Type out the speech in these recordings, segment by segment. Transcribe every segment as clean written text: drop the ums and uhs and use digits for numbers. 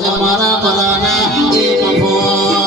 મારા ભલાના એક ફોરા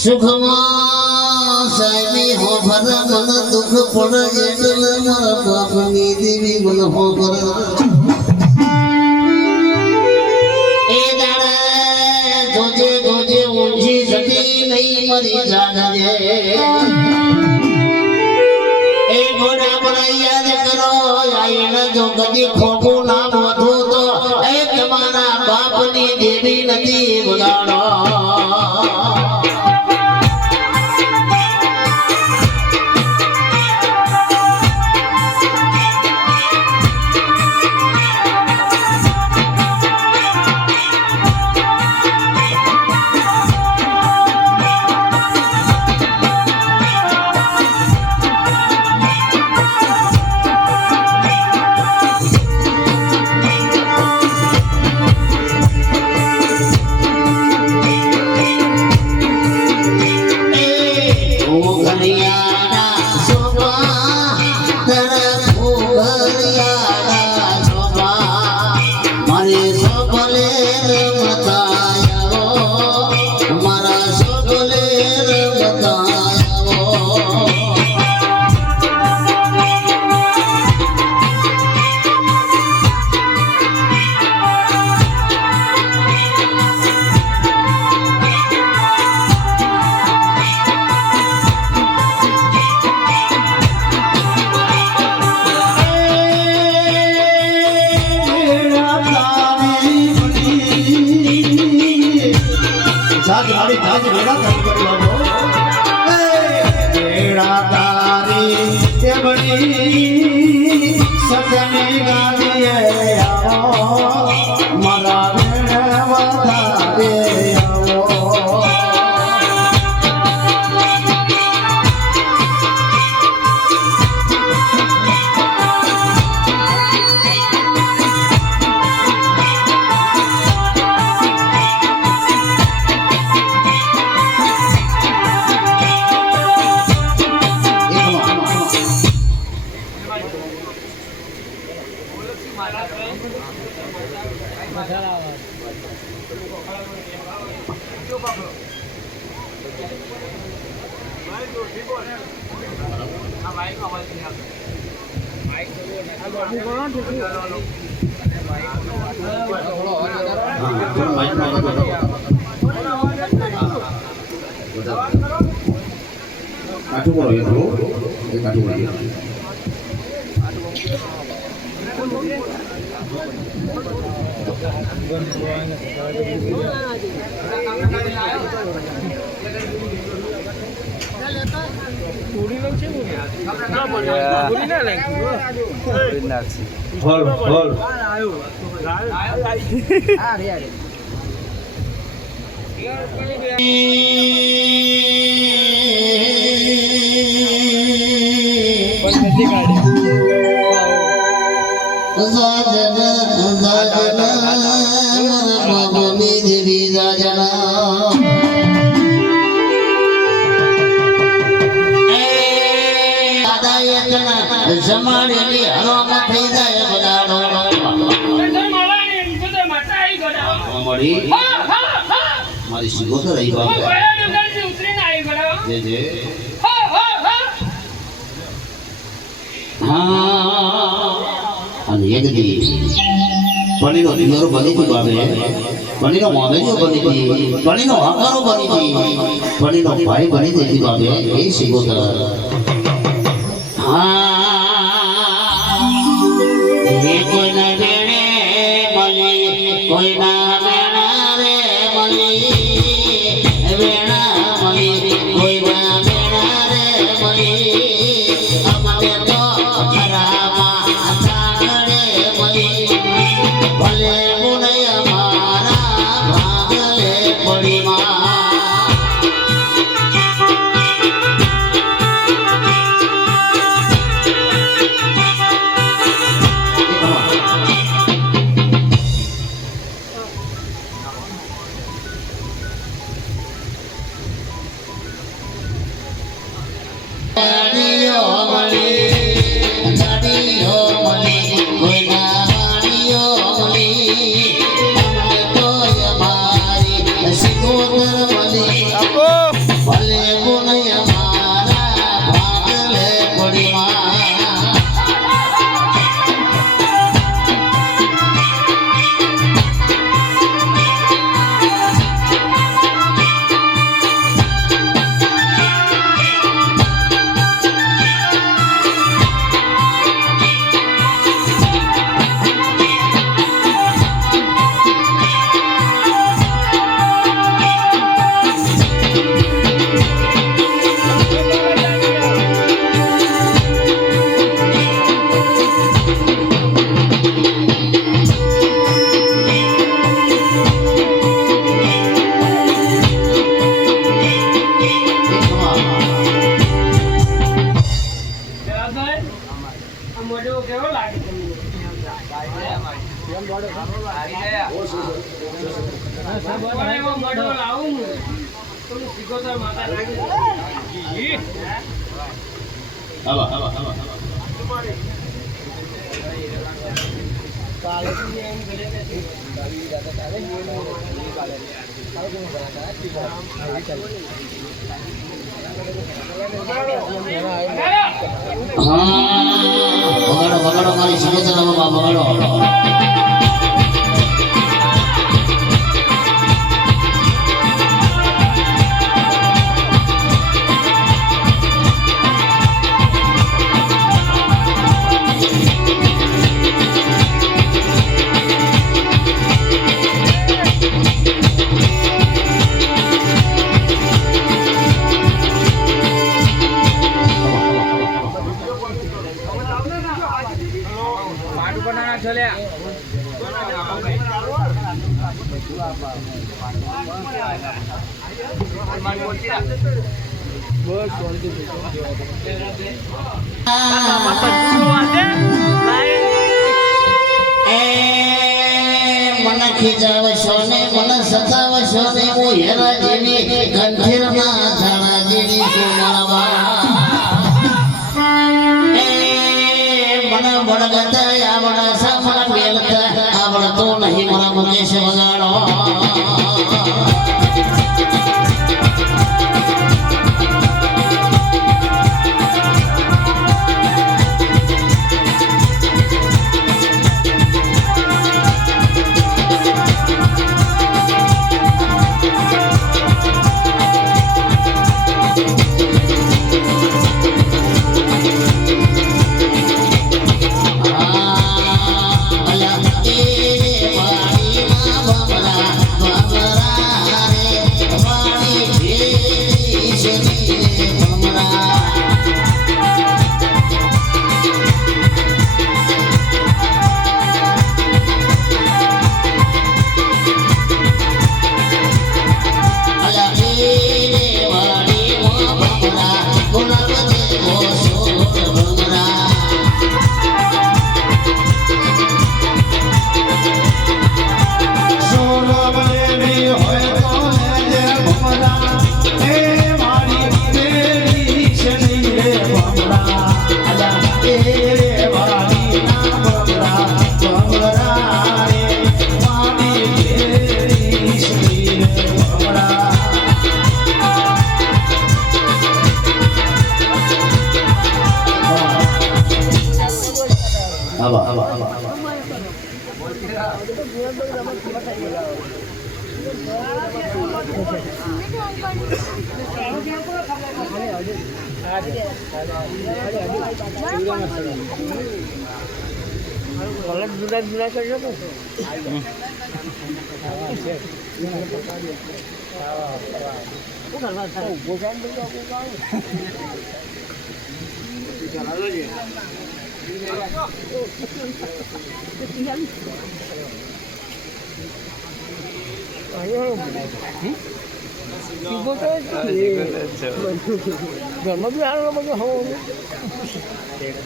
સુખમાં સાહેબી હો ભરા મને દુઃખ પડે એટલે મારા બાપની દેવી મને હો ભરા એ દાડા જોજે જોજે ઊંઝી જતી નહીં મરી જાજે એ ઘોડા પર યાદ કરો આઈને જો કદી ખોખું નામ વધુ તો એ તમારા બાપની દેવી નથી બોલાડો કાઠું કરો એ થોડું કાઠું કરીએ ફળ ફળ જમાડેલી હરોમાં થઈ જાય બગાડો મારી શીખો રહી બાપ અને એક દી પણીનો દિવારો બની હતી બાબે પણીનો મોમેજો બની હતી પણીનો હકારો બની હતી પણીનો ભાઈ બની હતી બાબે એ શીખો કોઈના બેણે મળી કોઈના બેણા રે મળી બેણા મળી કોઈના બેણા રે મળી અમને તો ખરામાં સાગરે મળી ભલે મુનય મારા ભાગલે પડી વગાડો મારી શુભેચ્છા વગાડો मन खिजाव सोने मन सताव सोने वो हेरा जीनी कंठीर ना झाड़ा जीनी सुमरवा मन बड़गता आवड़ा सा मन मेलता आवड़ तो नहीं मन મુકેશ વગાડો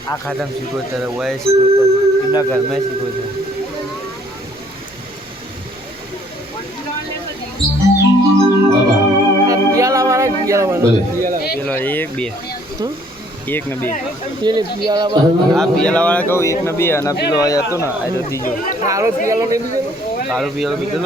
આ ખાતામાં શીખવતા વય શીખવતા એમના ઘરમાં શીખવતા પેલો એક બે એક ને બે આ પિયાલા વાળા કહું એક ને બે અને પેલો આ હતો ને આ તો ત્રીજો કાળો પિયાલો બીજો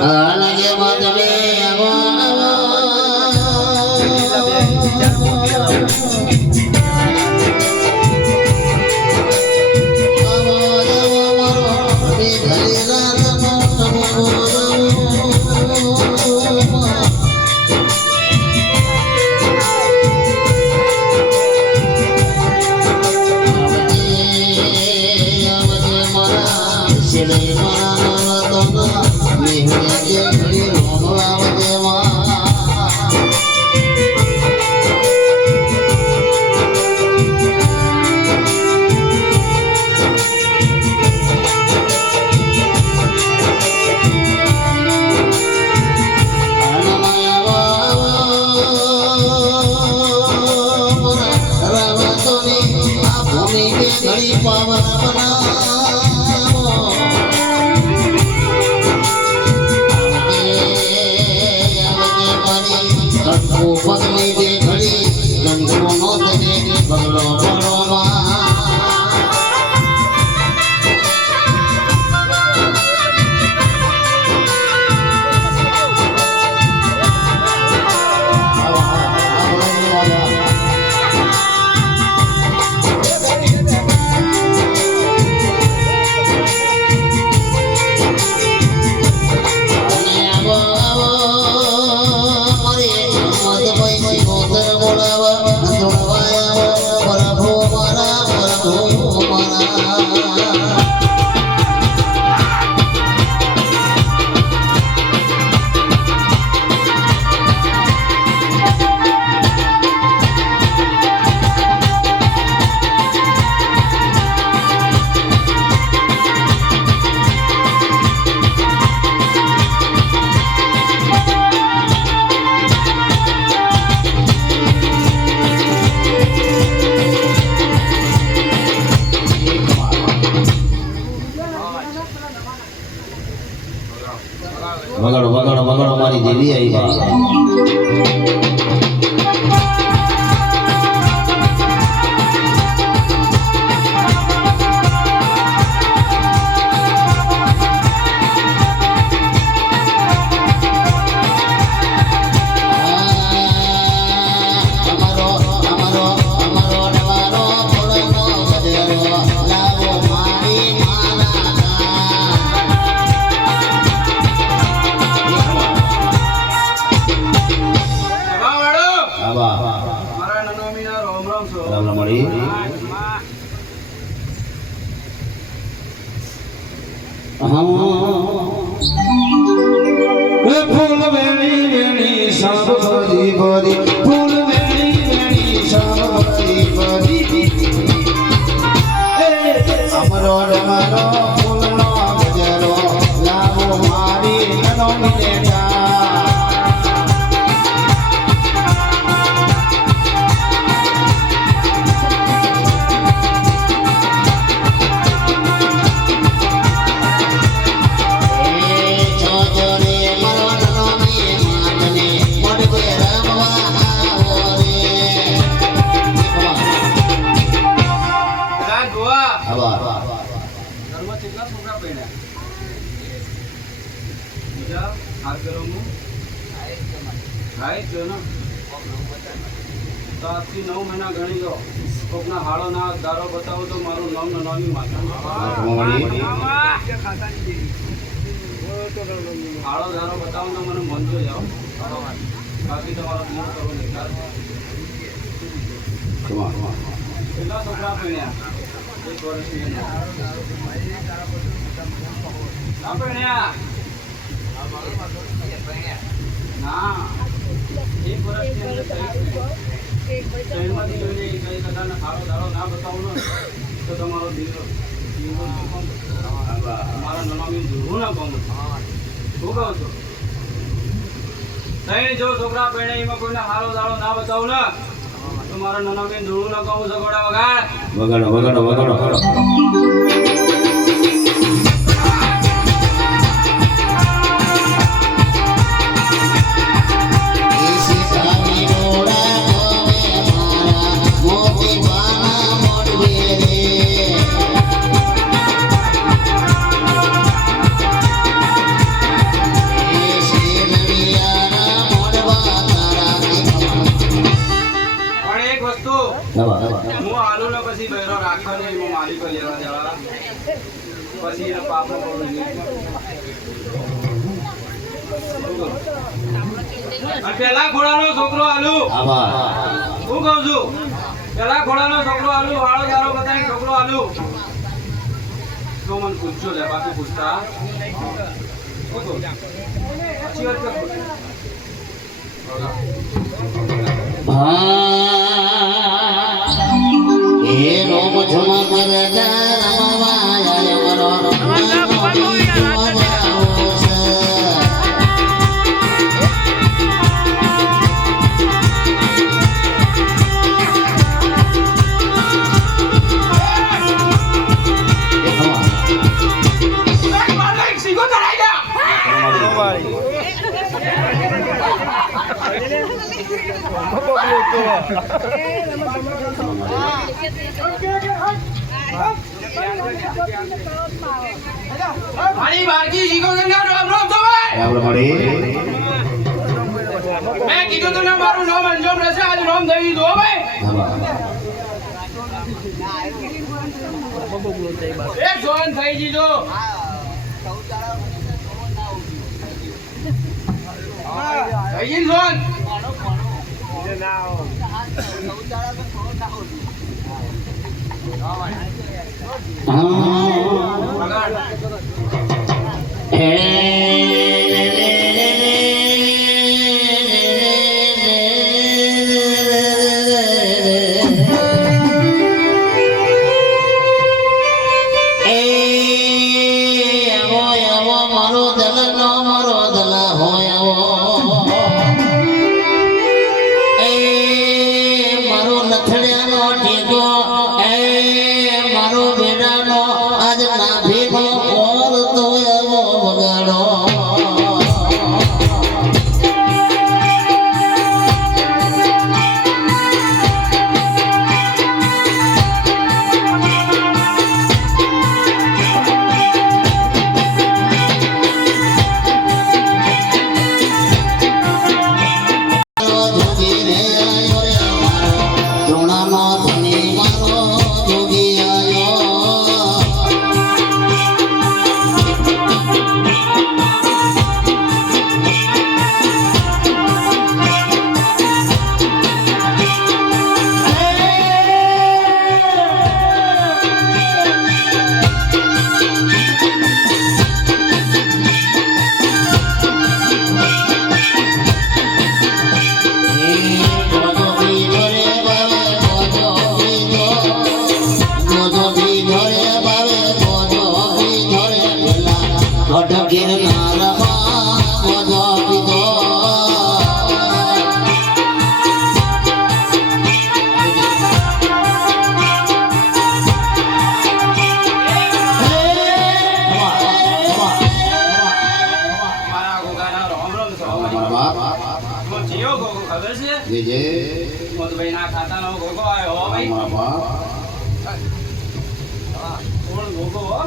ફૂલ વેણી વેણી સાબ ભરી ભરી ફૂલ વેણી વેણી સાબ ભરી ભરી અમરો ડમરો ફૂલનો ગજરો લાવો મારી નનો મિલે તો આજથી 9 મહિના ગણી લો કોકના હાડો ના દારો બતાવો તો મારું નામ નોની માતા હાડો દારો બતાવો તો મને મંજો જાઓ બાકી તમારો દૂર કરો નિકાલ કેટલા છોકરા પીણ્યા 1 વર્ષની ના પીણ્યા ના 1 વર્ષની અંદર શહેરમાંથી જોઈને કઈ કદાચ સારો દાડો ના બતાવું ને તો તમારો મારા નનામી જોવું ના કહું શું કહું છો નહીં જો છોકરા પહેણે એમાં કોઈને સારો દાડો ના બતાવું ને તો મારા નનામી જોવું ના કહું સગોડા વગાડ વગાડો વગાડો વગાડો હું આલુ ને પછી બહેરો રાખવા ને એમાં માલિકો લેવા જવા પછી એને પાપનો કરું પેલા ઘોડાનો છોકરો આલુ હું કહું છું પેલા ઘોડાનો છોકરો આલુ વાળો ગારો બતાવી છોકરો આલુ તો મને પૂછજો લે બાકી પૂછતા પછી વાત કર એ રોમ ઝુમ કરતા રમવાય મરો મારી બારકી શીખો કે ના રામ રામ તો ભાઈ રામ મળી મેં કીધું તો ના મારું નામ અંજમ રહેશે આજ નામ દઈ દીધું હો ભાઈ એ જોન થઈ દીધો થઈ ગઈ જોન મારો બેડાનો આજ ના ભેગો જે મોતભાઈ ના ખાતાનો ગોગો આવ્યો હો ભાઈ અમારા બાપ કોણ ગોગો હો?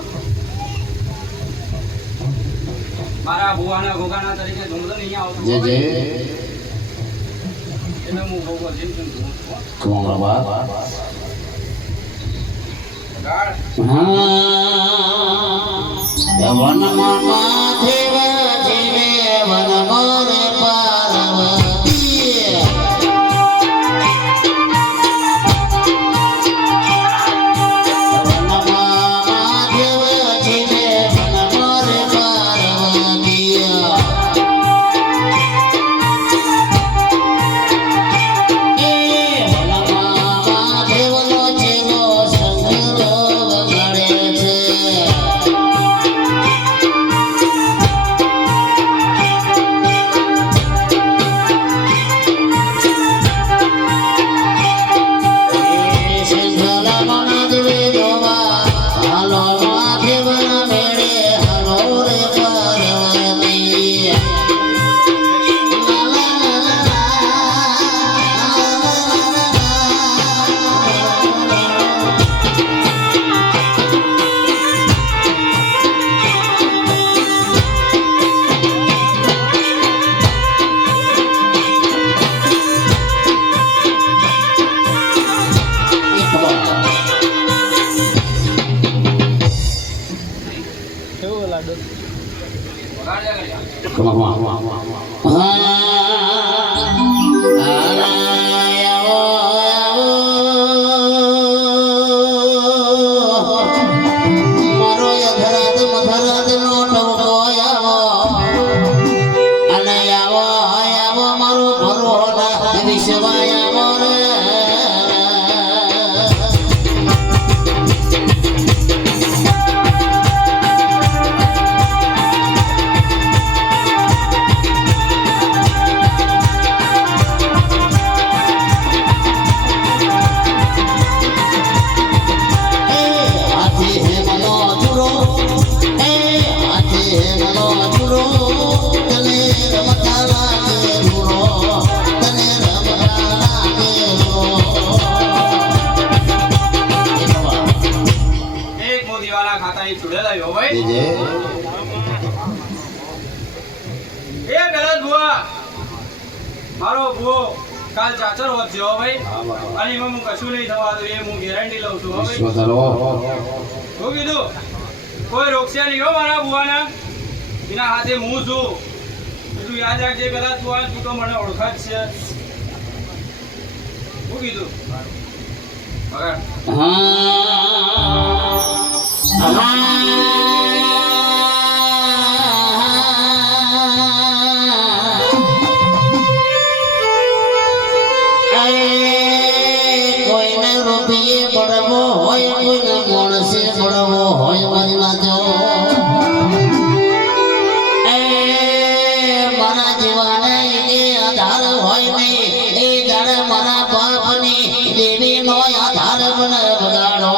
મારા ભુવાના ગોગાના તરીકે ધૂમધો નહીં આવતો જે હો જે ભાઈ. એટલે હું ગોગો જેમ તેમ ધૂમ છું હો. અમારા બાપ ગાળ. વનમાં માધેવ જીવે વનમોર પાર્વતી વનમાં માધેવ જીવે વનમોર પાર્વતી એ વનમાં માધેવનો જેવો સંગરો વગાડે છે વગાડ્યા કર્યા. એક મોદીવાલા ખાતાની ચૂડેલા આવ્યો ભાઈ. જે એ પેલા ભુવા મારો ભુવો કાલ ચાચર વધશે હો ભાઈ. અને એમાં હું કશું નહીં થવા દઉં એ હું ગેરંટી લઉં છું હો ભાઈ. વિશ્વધરો શું કીધું? કોઈ રોકશે નહીં હો મારા ભુવાના. એના હાથે હું છું. તું યાદ રાખજે પેલા તું આ તું તો મને ઓળખાત છે. શું કીધું? બગાડ. કોઈને રૂપિયે પડવો હોય કોઈને માણસે પડવો હોય મારી નાચો મારા જીવાને એ આધાર હોય નહીં એ જાણે મારા બાપની દેવીનો આધાર મને બગાડો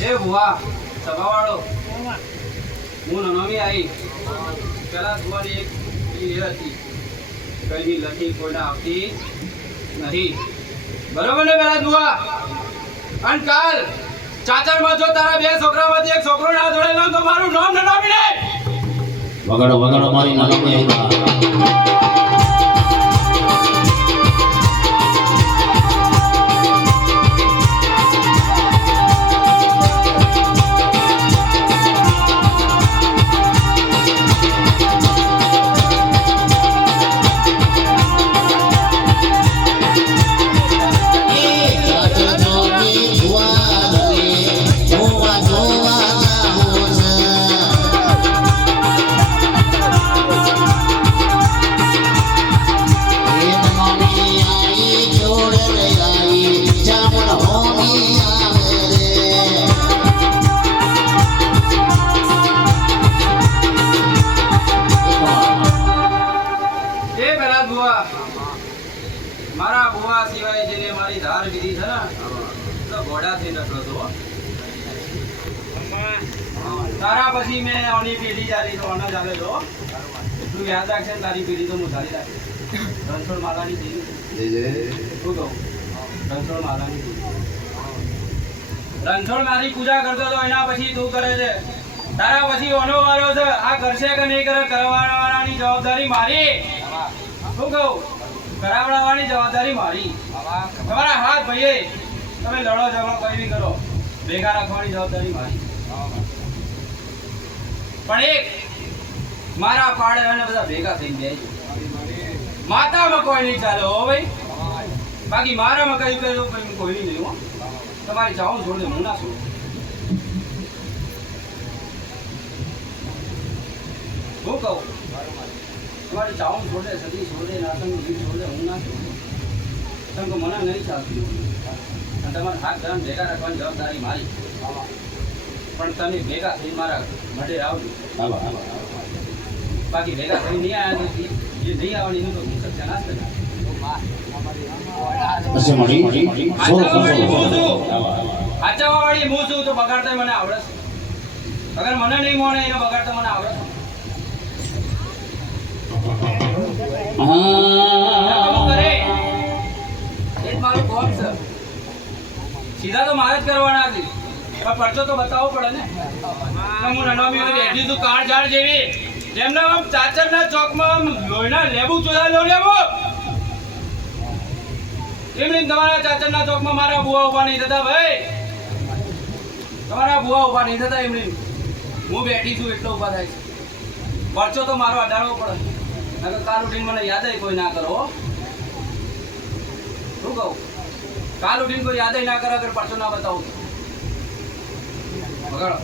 એ ભુવા સભાવાળો હું નનોમી આવી પેલા ભુવાની એક પેલી એ હતી કઈની લખી કોઈને આવતી નહીં બરોબર ને પેલા ભુવા અને કાલ ચાચરમાં જો તારા બે છોકરામાંથી એક છોકરો ના જોડેલો તો મારું નામ નનામી નહીં. વગાડો વગાડો મારી નાની સિવાય જેને મારી ધાર વિધી છે ને તો ઘોડા થઈ નકળો તો તારા પછી મેં આની પેઢી ચાલી તો આના ચાલે તો તું યાદ રાખશે ને તારી પેઢી તો હું ચાલી રાખીશ રણછોડ માલાની પેઢી શું કહું રણછોડ માલાની પેઢી રણછોડ મારી પૂજા કરતો તો એના પછી તું કરે છે તારા પછી ઓનો વારો છે આ કરશે કે નહીં કરે કરવાવાળાની જવાબદારી મારી શું કહું કરાવડાવવાની જવાબદારી મારી તમારા હાથ ભાઈએ તમે લડો ઝઘડો કઈ બી કરો ભેગા રાખવાની જવાબદારી મારી પણ એક મારા પાડે અને બધા ભેગા થઈને જાય માતામાં કોઈ નહીં ચાલે હો ભાઈ બાકી મારામાં કઈ કર્યું કોઈ નહીં હો તમારી ચાવું છોડ દે હું ના છોડ હું કહું તમારી ચાવું છોડે સતી છોડે નાસંગ ગીત છોડે હું ના છોડ કેમ કે મને નહીં ચાલતી અને તમારે હાથ ધર્મ ભેગા રાખવાની જવાબદારી મારી પણ તમે ભેગા થઈ મારા મઢે આવજો બાકી ભેગા થઈ નહીં આવ્યા જે નહીં આવવાની એનું તો હું સત્યાનાશ કરી આચાવા વાળી હું છું તો બગાડતા મને આવડે અગર મને નહીં મળે એને બગાડતા મને આવડે કરે એ મારું કોમ છે સીધા તો મારે જ કરવાના હતી પણ પડતો તો બતાવવો પડે ને હું રણવામી બેઠી તું કાર ઝાડ જેવી જેમને આમ ચાચરના ચોકમાં લોહીના લેબુ ચોદા લો લેબુ એમની તમારા ચાચરના ચોકમાં મારા બુવા ઉભા નહીં થતા ભાઈ તમારા બુવા ઉભા નહીં થતા એમની હું બેઠી છું એટલો ઉભા થાય છે પરચો તો મારો અડાડવો પડે નકર કાલ ઉઠીને મને યાદ કોઈ ના કરો શું કહું કાલ ઉઠીને કોઈ યાદ ના કરે અગર પરચો ના બતાવું બગાડો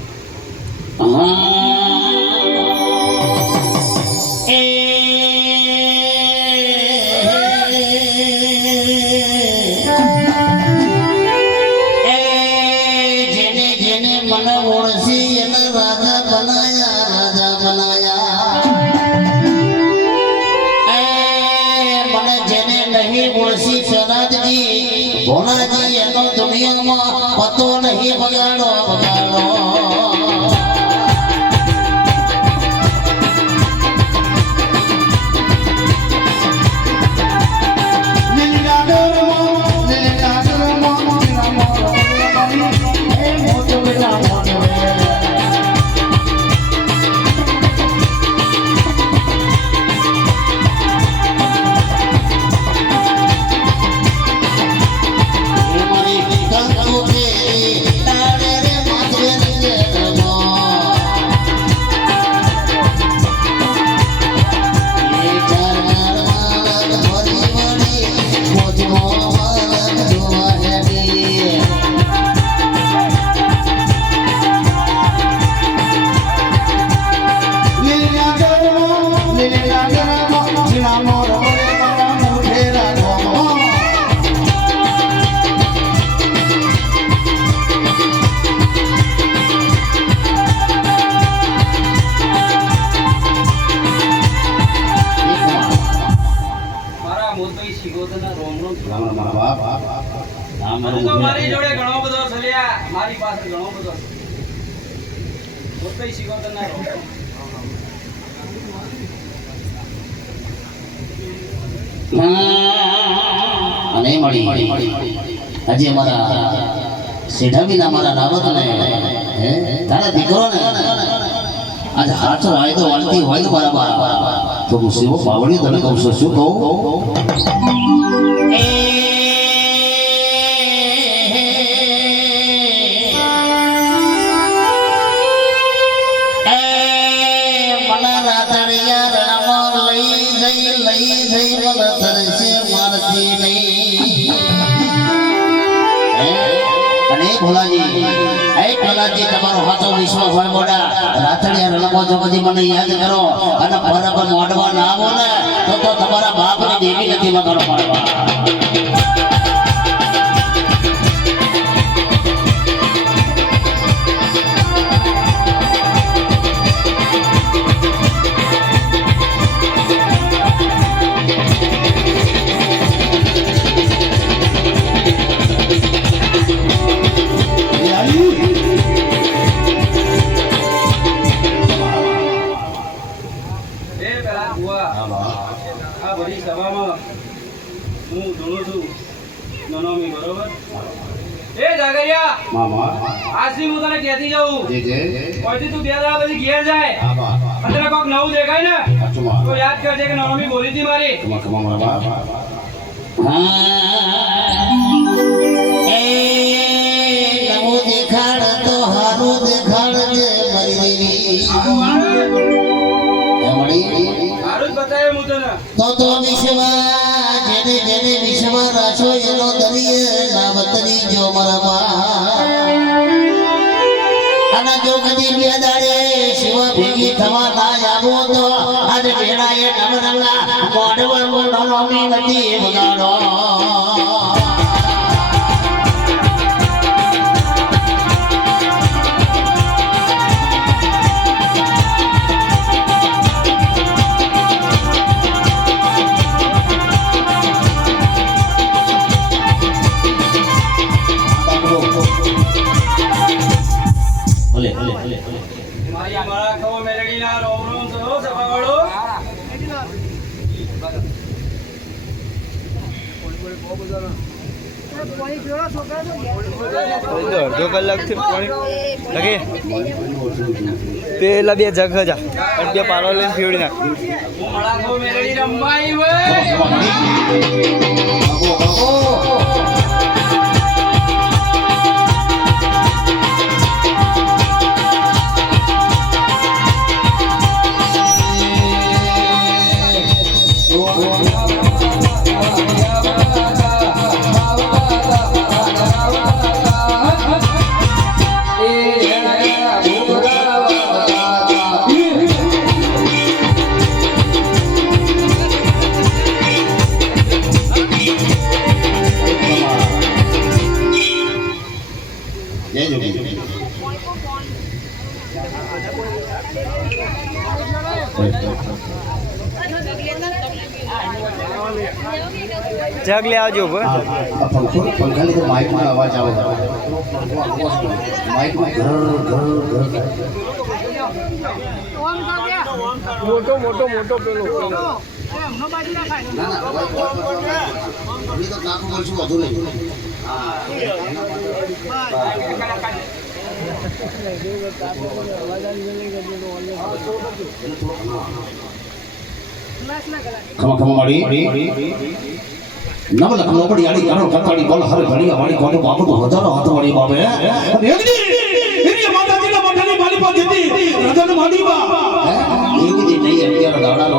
જેને મને ઓળખી એને રાજા બનાયા મને જેને નહીં ઓળખી ફેરાજજી ભોલાજી એનો દુનિયામાં પતો નહીં બગાડો મારી જોડે ઘણો બધો સલિયા મારી પાસે ઘણો બધો પોતે શીખવતો ના રહો અને મળી આજે અમારા સેઠાબીના અમારા રાવત ને તારા દીકરો ને આજે હાથો વાયદો વાળતી હોય ને બરાબર તો હું શિવો બાવળી તને કહું છું શું કહું ભોલાજી તમારો હાથો વિશ્વાસ હોય મોડા રાતડિયા રણમો જો બધી મને યાદ કરો અને બરાબર મોડવા ના આવો ને તો તમારા બાપની દેવી નથી વગાડો પાડવા એ પેલા ભુવા હા બા આ બધી સભામાં હું જોઉં છું નનોમી બરોબર એ જાગરિયા મામા આજથી હું તને કહેતી જાઉં જે જે પછી તું બે દાડા પછી ઘેર જાય હા બા અને કોઈક નવું દેખાય ને અચુમા તો યાદ કરજે કે નનોમી બોલી હતી મારી કમા કમા મારા બા એ નવો દેખાડ તો હારું દેખાડજે મારી દેવી એ મળી સારું જ બતાવ્યું હું તને તો વિશ્વા જેને જેને વિશ્વા રાશો એનો દરિયે ના વતની જો મારા અને જો કદી બે દાડે શિવા ભેગી થવા ના આવો તો આજ ભેળાએ નવરંગા મોઢવળ મોઢો મી નથી બગાડો મારી મારા ખવો મેલડીના રોમ રોમ થયો સભાવાળો અડધો કલાકથી પાણી લગે પેલા બે જગ હજા અને બે પાલો લઈને ફેવડી નાખ હું મારા ખવો મેલડી રમવા આવ્યો જય જોગી જગ લે આવજો પંખાની તો માઇકમાં અવાજ આવે માઇકમાં ઘર ઘર ઘર મોટો પેલો ના ના અમે તો કાકુ કરશું વધુ નહીં ખમા ખમા વાળી નવ લખ લોપડી આડી કાનો કતાડી બોલ હર ઘડિયા વાળી કોને બાપુ તો હજારો હાથ વાળી બાબે અને એની માતાજીના માથાની માલી પા દીધી રતન માડીબા એકદી નહીં અગિયાર દાડા લો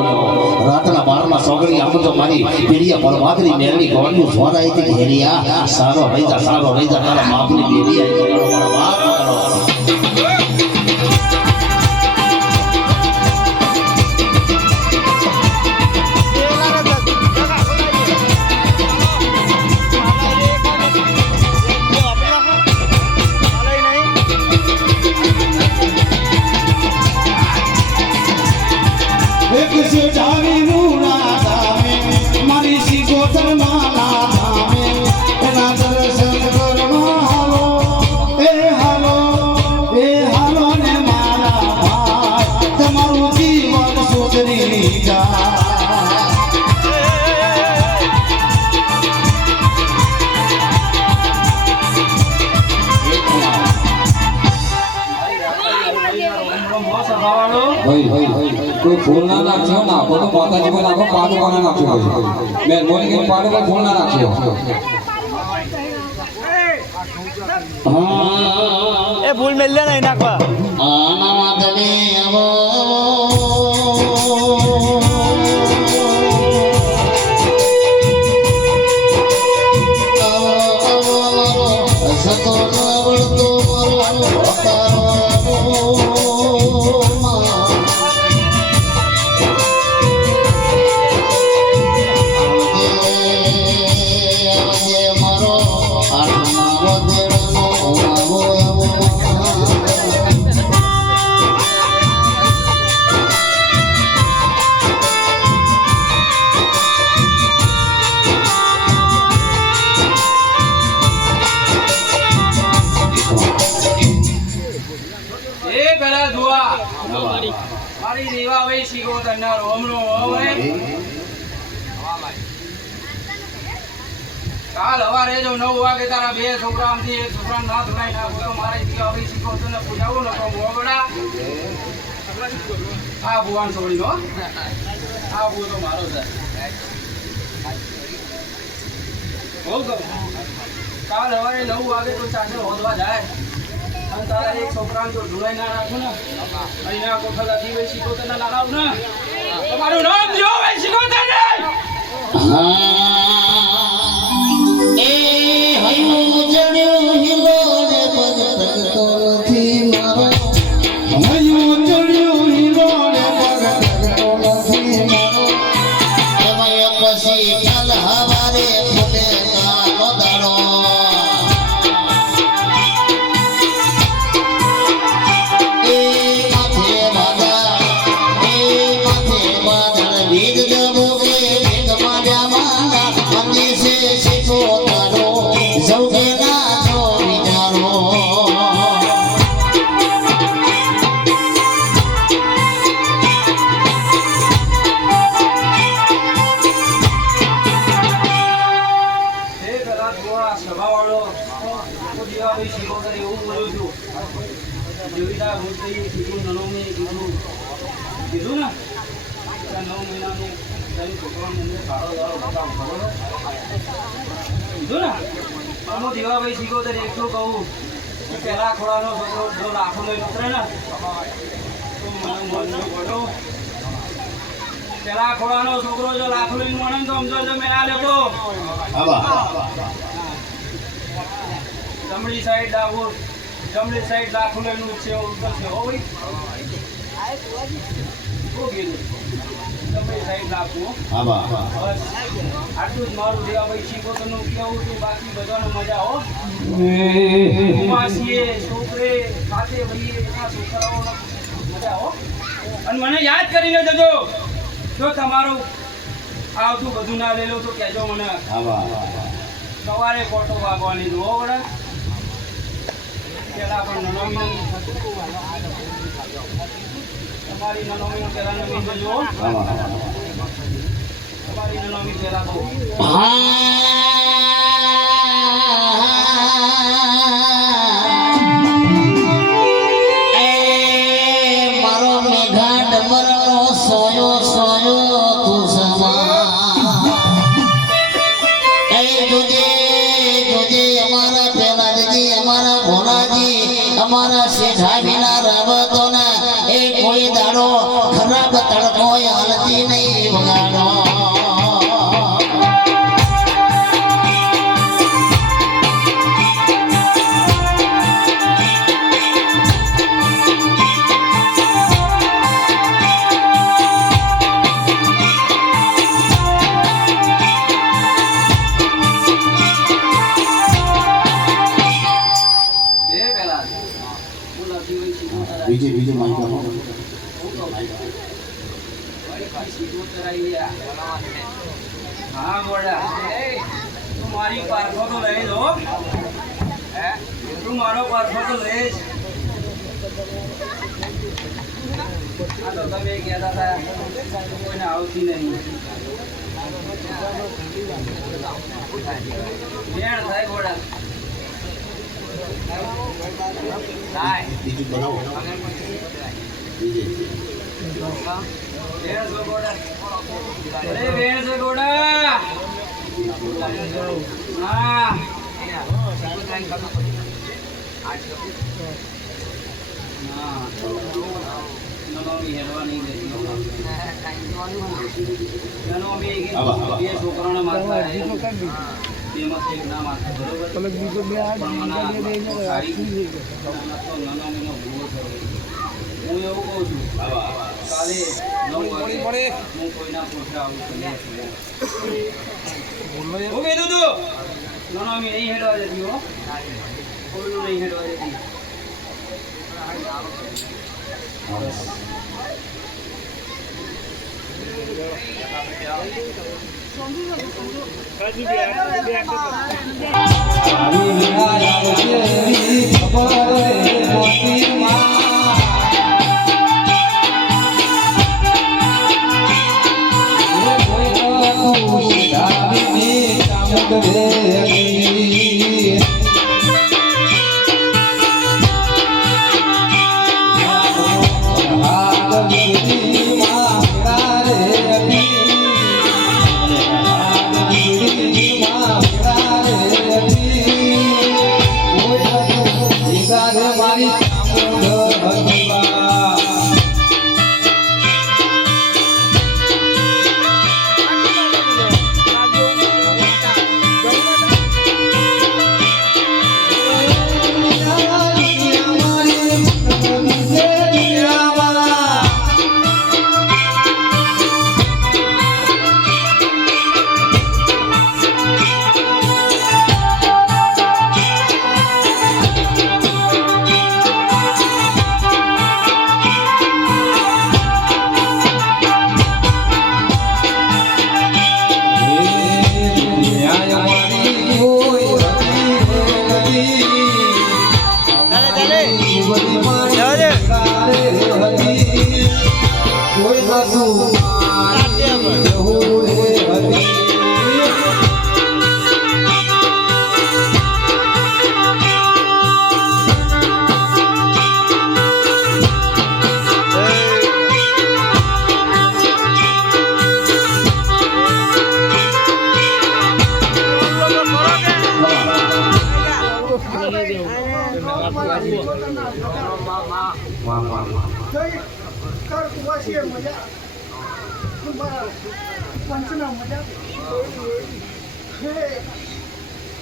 રાતના 12માં સોગડી આમ તો મારી પેરિયા પરમાત્રી મેરડી ગોળ્યું સોરાઈ થી ઘેરિયા સારો રહીજા તારા બાપની પેરિયા ગોળો મારા બાપ કોઈ ફૂલ ના નાખ્યો નાખો તો માતાજી પર નાખો પાડું કોના નાખ્યો મેં મોની કે પાડું પર ફૂલ ના નાખ્યો એ ફૂલ મેલ્લે નહીં નાખવા આના માધવે આવો તને રોમનો હોય કાલ હવારે જો 9 વાગે તારા બે છોકરા આમથી એક છોકરા ના ધોરાઈ નાખો તો મારે હવે શીખો તને પૂજાવો ને તો મોગડા આ ભુવાન છોડી નો આ ભૂ તો મારો છે બહુ ગમ કાલ હવારે 9 વાગે તો ચાચર હોદવા જાય અને તારા એક છોકરાને જો ધોરાઈ ના રાખો ને અહીંયા કોઠા દીવે શીખો તને લગાવ ને તમારું નામ જો ભાઈ શીખો તને એ હૈયું જડ્યું હિલોને પગ તગતો નથી મારો હૈયું ચડ્યું હિલોને પગ તગતો નથી મારો એમાં પછી ચાલ હવારે ફૂલે કાલો દાડો એ માથે બાદળ વીજ દબો કે ભેગ માર્યા મારા મંદિર છે શીખો તારો સૌકે ના જો વિચારો એ પેલા થોડા સભાવાળો તો દિવાળી શીખો કરે એવું બોલું છું જેવીના મૂર્તિ કીધું નનોમી કીધું ને 9 મહિનાની તારી છોકરાને અંદર સારો સારો બતાવ ખરો કીધું ને આમો દિવાળી શીખો તો એટલું કહું કે પેલા ખોળાનો છોકરો જો લાખો લઈ ઉતરે ને તો મને મન બોલો પેલા ખોળાનો છોકરો જો લાખો લઈને મળે ને તો સમજો જો મેં આ લેતો જમણી સાઈડ ડાબુ જમણી સાઈડ લાખો લઈને છે ઉતરશે હો ભાઈ શું કીધું જમણી સાઈડ લાખું બસ આટલું જ મારું દેવાભાઈ શીખો તનું કેવું હતું બાકી બધાનો મજા હો માસીએ છોકરે સાથે ભાઈએ એના છોકરાઓનો મજા હો અને મને યાદ કરીને જજો જો તમારું આવતું બધું ના લેલો તો કહેજો મને સવારે ફોટો વાગવાની દો વડે પેલા પણ નનોમી તમારી નનોમી પેલા નવીન જજો તમારી નનોમી પેલા બહુ મારો મેઘા ડમરનો સોયો સોયો તું સમા એ જોજે જોજે અમારા પેલાજી અમારા ભોલાજી અમારા શેઠાજીના રાવતોના એ કોઈ દાડો ખરાબ તડકો હાલતી નહીં વગાડો બીજે માઇક હા ગોડા તું મારી પારખો તો લઈ લો તું મારો પારખો તો લઈશ આ તો તમે કહેતા હતા કોઈને આવતી નહીં બેન થાય ગોડા થાય બીજું બનાવો બેન છો ગોડા અરે બેન છો ગોડા હા નનોમી હેડવા નહીં દેતી નનોમી બે છોકરાને મારતા બેમાંથી એક ના મારતા બરોબર પણ નનોમીનો ભૂવો થયો હું એવું કહું છું કાલે 9 વાગે હું કોઈના પોતે આવું છું હું કીધું તું નનોમી નહીં હેડવા દેતી હો કોઈનું નહીં હેડવા દેતી ખબર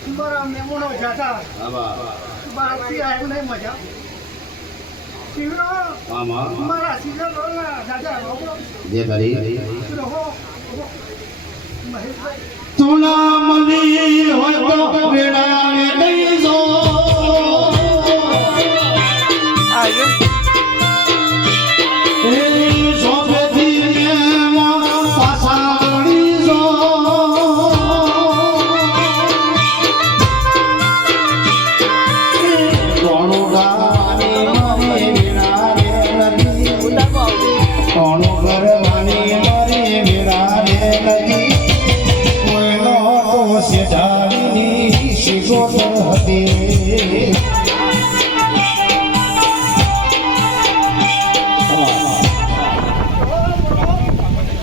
મારા મહેમાનો જાતા બહારથી આવ્યો નહીં મજા શિવરો મારા શિવરો દાદા જે કરી મહેશભાઈ તુલા મળી હોય તો વેળાએ લઈ જો એ સોફેથી એમાં પાછા વળી જો કોણો ગાવાની મારી વેળાએ લગી કોણો કરવાની મારી વેળાએ લગી કોઈનો દોષ જાણીની શિકોત હતી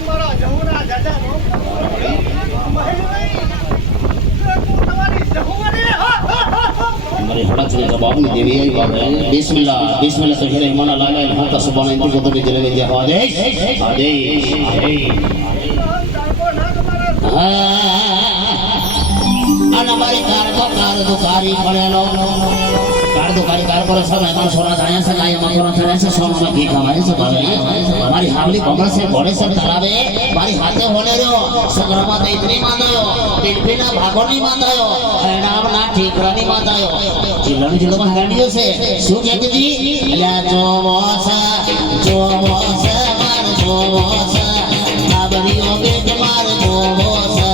મારા જહુના દાદા મહેશભાઈ તમારી જહુવાની हमारे हड़क ने बाबू देवी आई बात है बिस्मिल्लाह बिस्मिल्लाह तो हेरे मना लाला इल्हाम का सुभान इंतु को तो जले दे आदेश आदेश અને અમારી કારદુકારી પડેલો કારદુકારી કાર પર सब है सोना जाया से लाया मकोरा चले से सोना में घी खवाए से भावे हमारी हावली कमर से घोड़े से तलावे मारी हाथे होने रो सुग्रमा तो इतनी मातायो तिलपिना भागोनी मातायो हरनाम ना ठीकरानी मातायो जिलन जिलो में हरनियो से सु कहते जी ला जो मोसा मार जो मोसा आबरियो बेट मार जो मोसा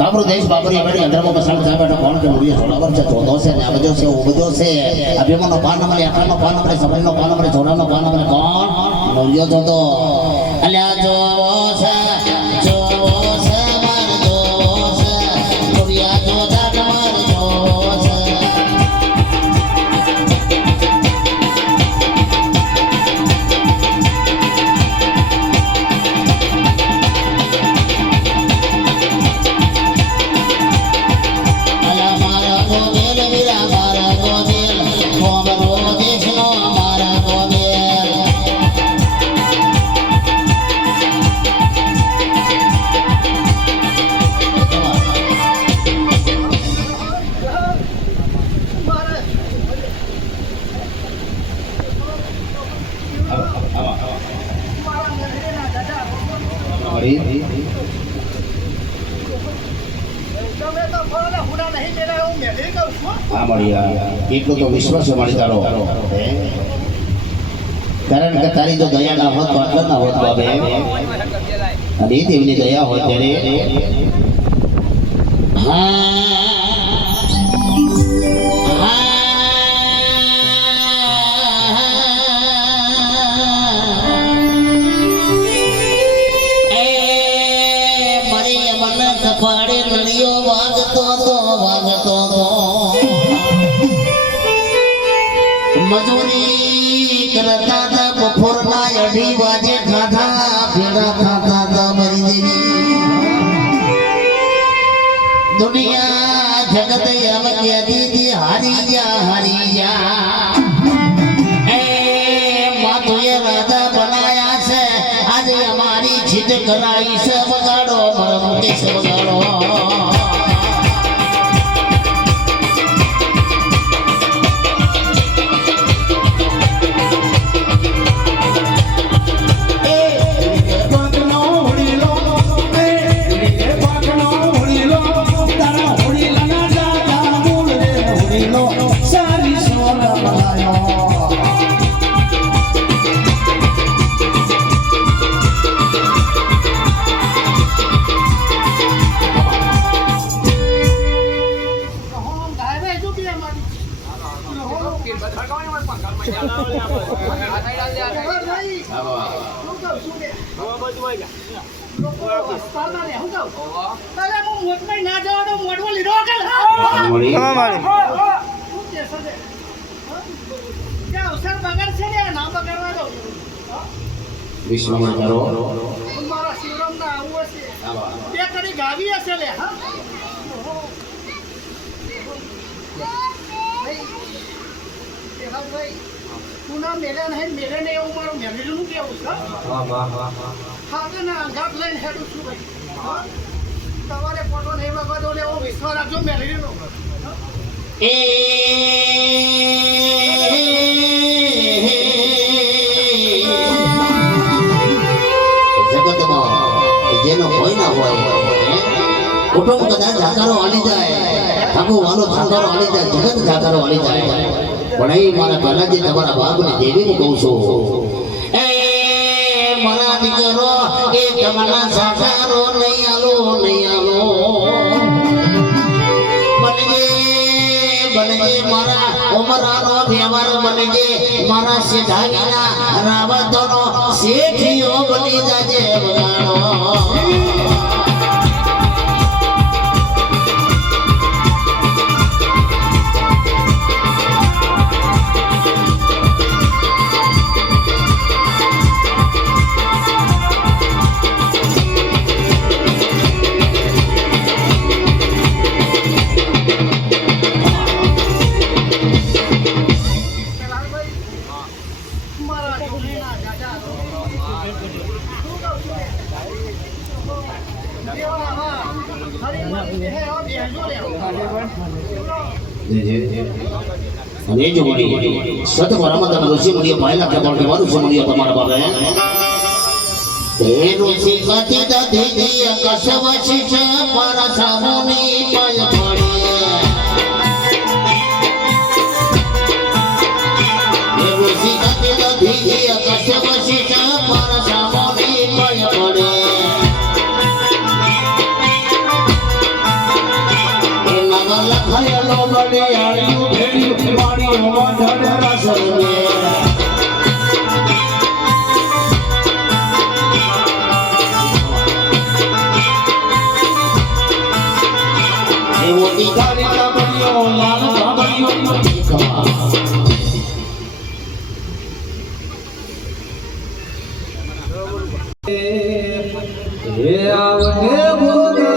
काबरू देश बाबरी हमारी अंदर को बसाल जा बैठा कौन के मुड़िए थोड़ा वर से चौदह से नवजो से उबजो से अभिमनो पान नंबर अखर नो पान नंबर सबरी नो पान नंबर छोड़ा नो पान नंबर कौन मुड़ियो तो अल्या जो से मार जो से પણ હુડા નહીં મેળા હું મેળે કહું છું હા મળી એટલો તો વિશ્વાસ છે મળી તારો કારણ કે તારી જો દયા ના હોત તો આટલા ના હોત બાબે અને એ દેવની દયા હોય ત્યારે કપાળે નળિયો વાગતો તો મજૂરી કરતા હતા બપોરના 2:30 વાગે ખાધા ફેરા ખાતા હતા મારી દેવી દુનિયા જગત એમ કહેતી હતી હારી જા એ માતુએ રાજા બનાયા છે આજે અમારી જીત કરાઈ છે વગાડો મરમ કેસ વગાડો વિશ્વમાં કરો મારા શિવરામ ના આવું હશે બે કડી ગાવી હશે લે હા તું ના મેળે નહીં મેળે ને એવું મારું મેળેલું કેવું છે હા ને અંગાત લઈને હેડું છું ભાઈ તમારે ફોટો નહીં વગર દો એવો વિશ્વાસ રાખજો મેળેલો એ જગતમાં જેનો હોય ના હોય કુટુંબ કદાચ જાકારો હાલી જાય આખું વાલો જાકારો હાલી જાય જગત જાકારો હાલી જાય પણ એ મારા પહેલાજી તમારા બાપની દેવીને કહું છું એ મારા દીકરો એ તમારા જાકારો નહીં આલો બનજે મારા ઉમરાનો વ્યવહાર બનજે મારા શેઠાણીના રાવતનો શેઠિયો બની જાજે વગાડો અને જો મળી સતવરામાં તમે ઋષિ મુનિએ પહેલા કેવળ કેવાનું છે મુનિએ તમારા બાબે એ ઋષિ કતિ દધી કશવ શિષ પર સામુની પાય પડી એ ઋષિ કતિ દધી કશવ શિષ પર સામુની પાય પડી લખાયેલો બને આળ્યું ભેળ્યું વાણીઓમાં ઢળરા સર્વે એવો દીધારી કાબડીઓ લાલ કાબડીઓ હે આવને બોલાવે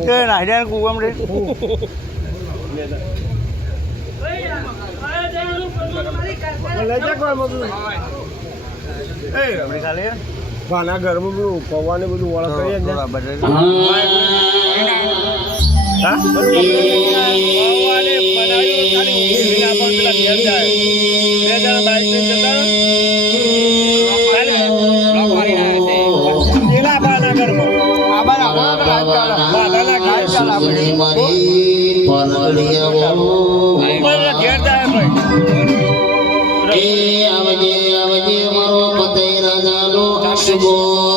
કે નાઈ કુવામ રે આપણી ખાલી ભાના ઘરમાં બધું પવાને બધું વળા કરીએ ને સુખની મારી પરગડિયાઓ એ આવજે આવજે મારો પતે રાજાનો શુભો